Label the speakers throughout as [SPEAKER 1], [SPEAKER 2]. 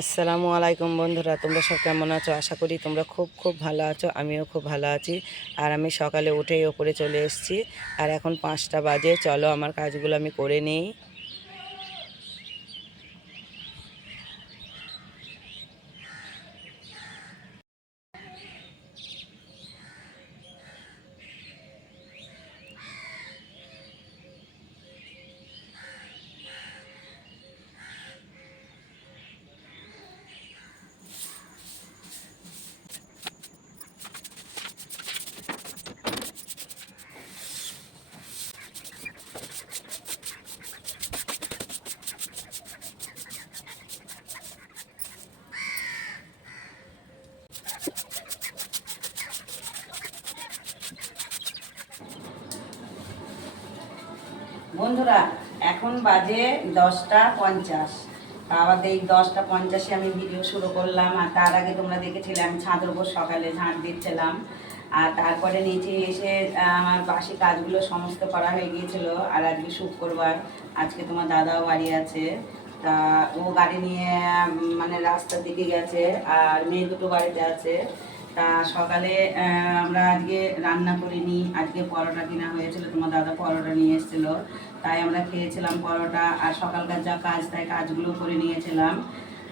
[SPEAKER 1] আসসালামু আলাইকুম বন্ধুরা, তোমরা সব কেমন আছো? আশা করি তোমরা খুব খুব ভালো আছো, আমিও খুব ভালো আছি। আর আমি সকালে উঠেই ওপরে চলে এসেছি। আর এখন পাঁচটা বাজে, চলো আমার কাজগুলো আমি করে নিই। বন্ধুরা, এখন বাজে দশটা পঞ্চাশ। আবার এই দশটা পঞ্চাশে আমি ভিডিও শুরু করলাম, আর তার আগে তোমরা দেখেছিলে আমি ছাদের উপর সকালে ঝাঁট দিচ্ছিলাম। আর তারপরে নিচে এসে আমার বাসি কাজগুলো সমস্ত করা হয়ে গিয়েছিল, আর আজকে শুক্রবার। আজকে তোমার দাদাও বাড়ি আছে, তা ও গাড়ি নিয়ে মানে রাস্তার দিকে গেছে, আর মেয়ে দুটো বাড়িতে আছে। তা সকালে আমরা আজকে রান্না করিনি, আজকে পরোটা কিনা হয়েছিল, তোমার দাদা পরোটা নিয়ে এসেছিল। তাই আমরা খেয়েছিলাম পরোটা, আর সকালকার যা কাজ, তাই কাজগুলো করে নিয়েছিলাম।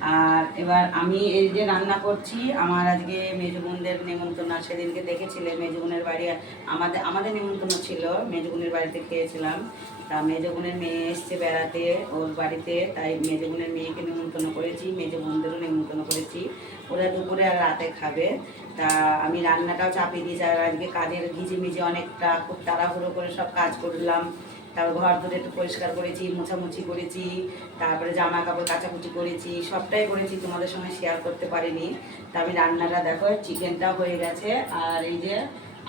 [SPEAKER 1] আর এবার আমি এই যে রান্না করছি, আমার আজকে মেজগুনদের নেমন্তন্ন সেদিনকে দেখেছিলে মেজগুনের বাড়ি আমাদের আমাদের নেমন্তন্ন ছিল মেজগুনের বাড়িতে খেয়েছিলাম। তা মেজগুনের মেয়ে এসছে বেড়াতে, ওর বাড়িতে, তাই মেজগুনের মেয়েকে নেমন্তন্ন করেছি, মেজো বোনদেরও নেমন্তন্ন করেছি। ওরা দুপুরে আর রাতে খাবে। তা আমি রান্নাটাও চাপিয়ে দিয়েছি, আর আজকে কাজের ভিজে ভিজে অনেকটা, খুব তাড়াহুড়ো করে সব কাজ করলাম। তারপর ঘর ধরে একটু পরিষ্কার করেছি, মোছামুছি করেছি, তারপরে জামা কাপড় কাচাকুচি করেছি, সবটাই করেছি, তোমাদের সঙ্গে শেয়ার করতে পারিনি। তা আমি রান্নাটা দেখো চিকেনটাও হয়ে গেছে, আর এই যে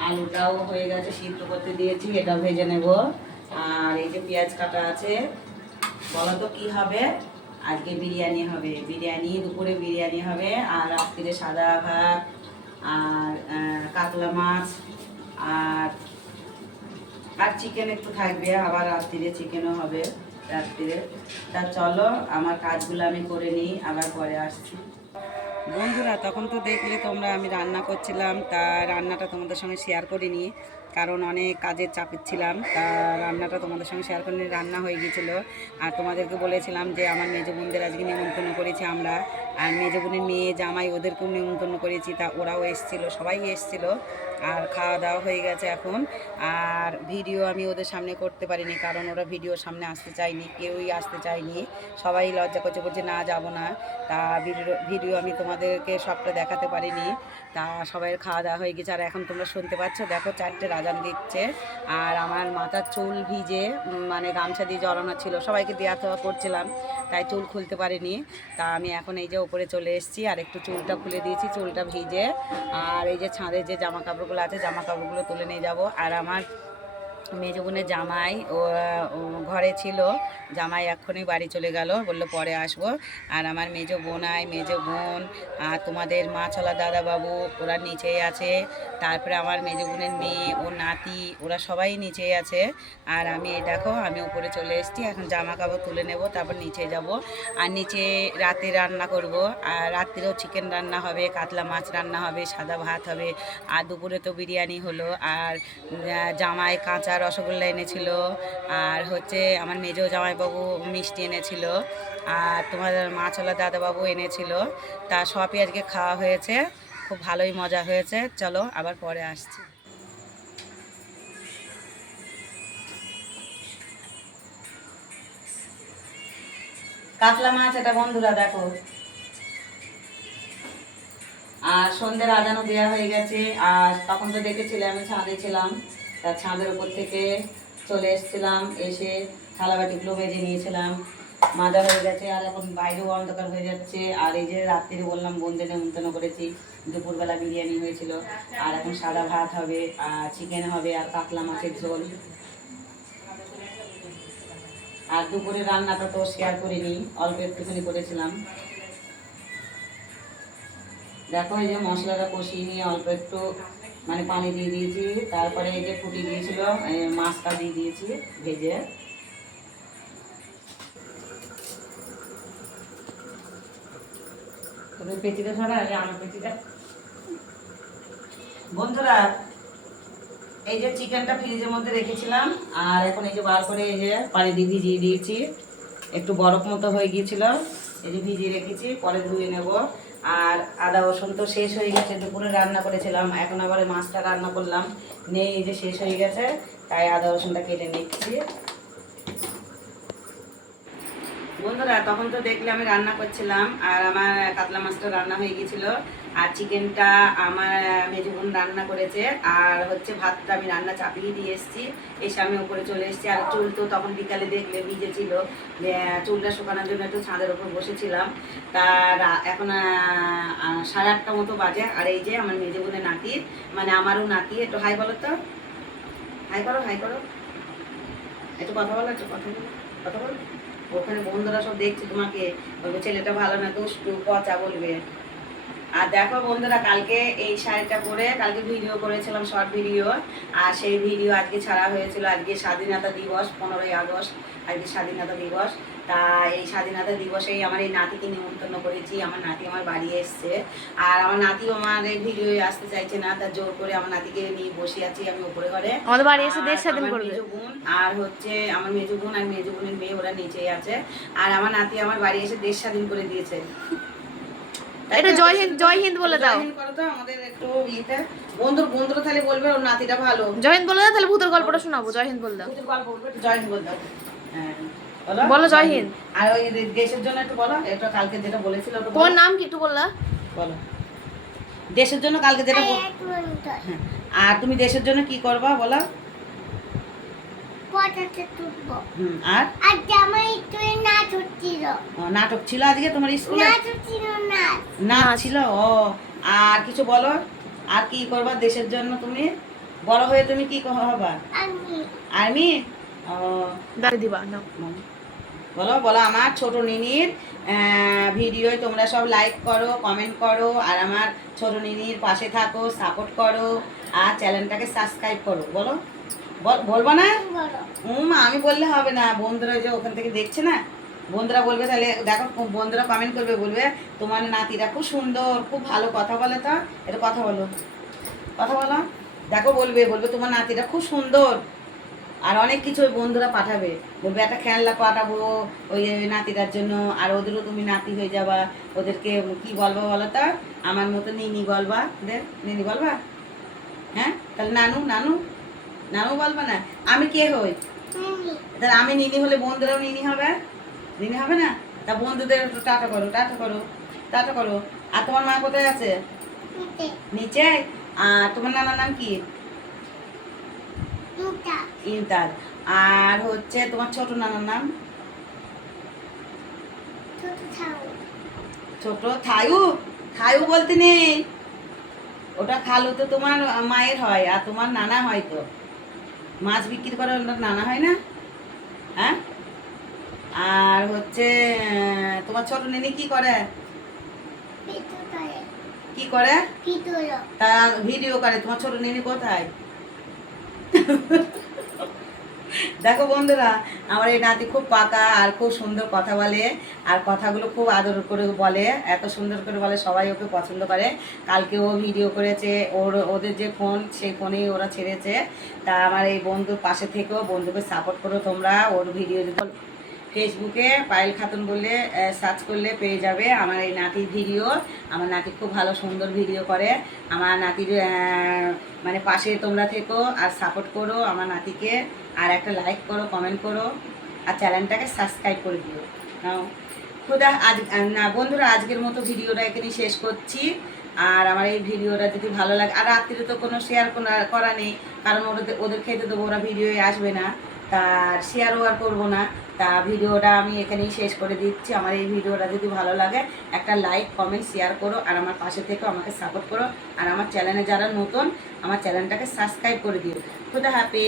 [SPEAKER 1] আলুটাও হয়ে গেছে, সিদ্ধ করতে দিয়েছি এটা ভেজে নেব। আর এই যে পেঁয়াজ কাটা আছে বলো তো কী হবে? আজকে বিরিয়ানি হবে, বিরিয়ানি, দুপুরে বিরিয়ানি হবে, আর রাত্রিরে সাদা ভাত, আর কাতলা মাছ, আর আর চিকেন একটু থাকবে, আবার রাত্রিরে চিকেনও হবে, রাত্রিরে। তা চলো, আমার কাজগুলো আমি করে নিই, আবার পরে আসছি। বন্ধুরা, তখন তো দেখলে তোমরা আমি রান্না করছিলাম, তা রান্নাটা তোমাদের সঙ্গে শেয়ার করিনি, কারণ অনেক কাজের চাপে ছিলাম, তা রান্নাটা তোমাদের সঙ্গে শেয়ার করিনি, রান্না হয়ে গিয়েছিল। আর তোমাদেরকে বলেছিলাম যে, আমার মেজো বোনদের আজকে নিমন্ত্রণ করেছি আমরা, আর মেজো বোনের মেয়ে জামাই ওদেরকেও নিমন্ত্রণ করেছি, তা ওরাও এসেছিল, সবাই এসেছিল। আর খাওয়া দাওয়া হয়ে গেছে এখন। আর ভিডিও আমি ওদের সামনে করতে পারিনি, কারণ ওরা ভিডিওর সামনে আসতে চায়নি, কেউই আসতে চায়নি। সবাই লজ্জা করছে, বলছে না, যাব না। তা ভিডিও ভিডিও আমি তোমাদেরকে সবটা দেখাতে পারিনি। তা সবাইয়ের খাওয়া দাওয়া হয়ে গেছে। আর এখন তোমরা শুনতে পাচ্ছ, দেখো চারটে রাজান দিচ্ছে। আর আমার মাথার চুল ভিজে মানে গামছা দিয়ে জড়ানো ছিল। সবাইকে দেওয়া দেওয়া করছিলাম। তাই চুল খুলতে পারিনি। তা আমি এখন এই যে ওপরে চলে এসেছি আর একটু চুলটা খুলে দিয়েছি, চুলটা ভিজে। আর এই যে ছাদের যে জামা কাপড়গুলো আছে জামা কাপড়গুলো তুলে নিয়ে যাব। আর আমার মেজো বোনের জামাই, ও ঘরে ছিল। জামাই এক্ষুনি বাড়ি চলে গেল, বলল পরে আসব। আর আমার মেজো বোনাই মেজো বোন, আর তোমাদের মাছলা দাদাবাবু, ওরা নিচেই আছে। তারপরে আমার মেজো বোনের মেয়ে, ও নাতি, ওরা সবাই নিচেই আছে। আর আমি, দেখো, আমি উপরে চলে এসেছি, এখন জামা কাপড় তুলে নেব, তারপর নিচে যাব। আর নিচে রাতে রান্না করব। আর রাত্রিরেও চিকেন রান্না হবে, কাতলা মাছ রান্না হবে, সাদা ভাত হবে। আর দুপুরে তো বিরিয়ানি হলো। আর জামাই কাঁচা রসগোল্লা এনেছিল। আর হচ্ছে আমার মেজো জামাইবাবু মিষ্টি এনেছিল। আর তোমার মাছওয়ালা দাদাবাবু এনেছিল। তা সবই আজকে খাওয়া হয়েছে। খুব ভালোই মজা হয়েছে। চলো আবার পরে আসছি। কাতলা মাছ এটা বন্ধুরা দেখো। আর সন্ধ্যের আজানও দেওয়া হয়ে গেছে। আর তখন তো দেখেছিলে আমি ছাদে ছিলাম। তার ছাদের উপর থেকে চলে এসেছিলাম, এসে থালাবাটিগুলো বেজে নিয়েছিলাম। মাজা হয়ে গেছে আর এখন বাইরেও অন্ধকার হয়ে যাচ্ছে। আর এই যে রাত্রিরে বললাম বোনদের নেমন্তন্ন করেছি। দুপুরবেলা বিরিয়ানি হয়েছিল। আর এখন সাদা ভাত হবে, আর চিকেন হবে, আর কাতলা মাছের ঝোল। আর দুপুরে রান্নাটা তো শেয়ার করিনি, অল্প একটুখানি করেছিলাম। দেখো এই যে মশলাটা কষিয়ে নিয়ে অল্প একটু মানে পানি দিয়ে দিয়েছি, তারপরে এই যে ফুটি দিয়েছিল মাছটা দিয়ে দিয়েছি ভেজে।
[SPEAKER 2] তোদের পেটিটা ছাড়া আগে আমার পেটিটা
[SPEAKER 1] বন্ধুরা, এই যে চিকেনটা ফ্রিজের মধ্যে রেখেছিলাম, আর এখন এই যে বার করে এই যে পানি দিয়ে ভিজিয়ে দিয়েছি। একটু বরফ মতো হয়ে গিয়েছিল, এই যে ভিজিয়ে রেখেছি, পরে ধুয়ে নেব। আর আদা, রসুন তো শেষ হয়ে গেছে, দুপুরে রান্না করেছিলাম, এখন আবার মাছটা রান্না করলাম। নেই যে শেষ হয়ে গেছে, তাই আদা, রসুনটা কেটে নিচ্ছি। বন্ধুরা, তখন তো দেখলে আমি রান্না করছিলাম, আর আমার কাতলা মাছটা রান্না হয়ে গিয়েছিল আর চিকেনটা আমার মেজু বোন রান্না করেছে। আর হচ্ছে ভাতটা আমি রান্না চাপিয়ে দিয়ে এসেছি। এসে আমি উপরে চলে এসেছি। আর চুল তো তখন বিকালে দেখলে ভিজে ছিল। চুলটা শুকানোর জন্য একটু ছাদের ওপর বসেছিলাম। তার এখন সাড়ে আটটা মতো বাজে। আর এই যে আমার মেজু বোনের নাতি মানে আমারও নাতি। একটু হাই বলো তো। হাই করো হাই করো। একটু কথা বলো, একটু কথা বলো কথা বলো। ওখানে বন্ধুরা সব দেখছে তোমাকে। ছেলেটা ভালো না, দুষ্টু, পচা বলবে। আর দেখো বন্ধুরা কালকে এই শাড়িটা পরে কালকে ভিডিও করেছিলাম শর্ট ভিডিও আর সেই ভিডিও আজকে ছাড়া হয়েছিল আজকে স্বাধীনতা দিবস পনেরোই আগস্ট আজকে স্বাধীনতা দিবস। তা এই স্বাধীনতা দিবসেই আমার এই নাতিকে নিমন্ত্রণ করেছি আমার নাতি আমার বাড়ি এসছে। আর আমার নাতিও আমার এই ভিডিও আসতে চাইছে না তার জোর করে আমার নাতিকে নিয়ে বসে আছি আমি উপরে ঘরে।
[SPEAKER 3] আমাদের বাড়ি এসে
[SPEAKER 1] আর
[SPEAKER 3] দেশ স্বাধীন
[SPEAKER 1] আমার
[SPEAKER 3] করবে।
[SPEAKER 1] বোন আর হচ্ছে আমার মেজো বোন আর মেজো বোনের মেয়ে ওরা নিচেই আছে। আর আমার নাতি আমার বাড়ি এসে দেশ স্বাধীন করে দিয়েছে।
[SPEAKER 3] এটা জয় হিন্দ জয় হিন্দ বলে দাও।
[SPEAKER 1] জয় হিন্দ করো তো আমাদের একটু ইয়েতে। বন্ধুর বন্ধুরা তাহলে বলবে ওর নাতিটা ভালো।
[SPEAKER 3] জয় হিন্দ বলে দাও তাহলে ভূতের গল্পটা শোনাবো জয় হিন্দ বলে দাও।
[SPEAKER 1] ভূতের গল্প বলবে জয় হিন্দ বল দাও। হ্যাঁ
[SPEAKER 3] বলো। জয় হিন্দ।
[SPEAKER 1] আর ওই দেশের জন্য একটু বলো এটা কালকে যেটা বলেছিল
[SPEAKER 3] তোমার নাম কি একটু বললা?
[SPEAKER 1] বলো। দেশের জন্য কালকে যেটা হ্যাঁ। আর তুমি দেশের জন্য কি করবা বলো।
[SPEAKER 4] পটাতে তুলবো।
[SPEAKER 1] আর?
[SPEAKER 4] আর জামাই তুই নাচ হচ্ছিল।
[SPEAKER 1] ও, নাটক ছিল আজকে তোমার স্কুলে?
[SPEAKER 4] নাচ হচ্ছিল নাচ।
[SPEAKER 1] নাচ ছিল? ও আর কিছু বলো? আর কি করবা দেশের জন্য তুমি? বড় হয়ে তুমি কি হবা?
[SPEAKER 4] আমি।
[SPEAKER 1] আর্মি ও।
[SPEAKER 3] দাঁড়িয়ে দিবা নাও।
[SPEAKER 1] বলো বলো আমার ছোট নিনির ভিডিও তোমরা সব লাইক করো কমেন্ট করো আর আমার ছোট নিনির পাশে থাকো সাপোর্ট করো আর চ্যানেলটাকে সাবস্ক্রাইব করো বল- বলব না? উম, আমি বললে হবে না। বন্ধুরা যে ওখান থেকে দেখছে না বন্ধুরা বলবে তাহলে দেখো বন্ধুরা কমেন্ট করবে বলবে তোমার নাতিরা খুব সুন্দর খুব ভালো কথা বলে তো? এটা কথা বলো। কথা বলো। দেখো বলবে বলবে তোমার নাতিরা খুব সুন্দর। আর অনেক কিছু ওই বন্ধুরা পাঠাবে। বলবে একটা খেলনা পাঠাবো ওই নাতিটার জন্য। আর ওদেরও তুমি নাতি হয়ে যাবা। ওদেরকে কি বলব বলো তো? আমার মতো নিনি বলবা। দেখ নিনি বলবা? হ্যাঁ? তাহলে নানু নানু? নানু বলবা না আমি কে হই? তাহলে আমি নিনি হলে বন্ধুরাও নিনি হবে? নিনি হবে না? তা বন্ধুদের টাটা করো টাটা করো টাটা করো। আর তোমার মা কোথায় আছে? নিচে। আর তোমার নানার নাম কি? ইন্তাজ আর হচ্ছে তোমার ছোট নানার নাম?
[SPEAKER 4] ছোট
[SPEAKER 1] থায়ু? থায়ু বলতে নেই। ওটা খালু তো তোমার মায়ের হয় আর তোমার নানা হয় তো। মাছ বিক্রি করে ওনার নানা হয় না? হ্যাঁ? আর হচ্ছে তোমার ছোট নেনি কি করে? কি করে? তা ভিডিও করে তোমার ছোট নেনি কোথায়? দেখো বন্ধুরা, আমার এই নাতি খুব পাকা আর খুব সুন্দর কথা বলে, আর কথাগুলো খুব আদর করে বলে, এত সুন্দর করে বলে, সবাই ওকে পছন্দ করে। কালকে ও ভিডিও করেছে, ওর, ওদের যে ফোন সেই ফোনেই ওরা ছেড়েছে। তা আমার এই বন্ধুর পাশে থেকেও বন্ধুকে সাপোর্ট করো তোমরা, ওর ভিডিও ফেসবুকে পায়েল খাতুন বললে সার্চ করলে পেয়ে যাবে আমার এই নাতির ভিডিও। আমার নাতি খুব ভালো, সুন্দর ভিডিও করে। আমার নাতির মানে পাশে তোমরা থেকো আর সাপোর্ট করো আমার নাতিকে। আর একটা লাইক করো কমেন্ট করো। আর চ্যানেলটাকে সাবস্ক্রাইব করে দিও। খুদা, আজ না, বন্ধুরা, আজকের মতো ভিডিওটা এখানেই শেষ করছি। আর আমার এই ভিডিওটা যদি ভালো লাগে, আর রাত্রিরে তো কোনো শেয়ার করা নেই। কারণ ওদের ওদের খেতে দেবো, ওরা ভিডিওয়ে আসবে না। তা শেয়ারও আর করব না। তা ভিডিওটা আমি এখানেই শেষ করে দিচ্ছি। আমার এই ভিডিওটা যদি ভালো লাগে, একটা লাইক কমেন্ট শেয়ার করো আর আমার পাশে থেকে আমাকে সাপোর্ট করো। আর আমার চ্যানেলে যারা নতুন, আমার চ্যানেলটাকে সাবস্ক্রাইব করে দিও। খুদা হ্যাপি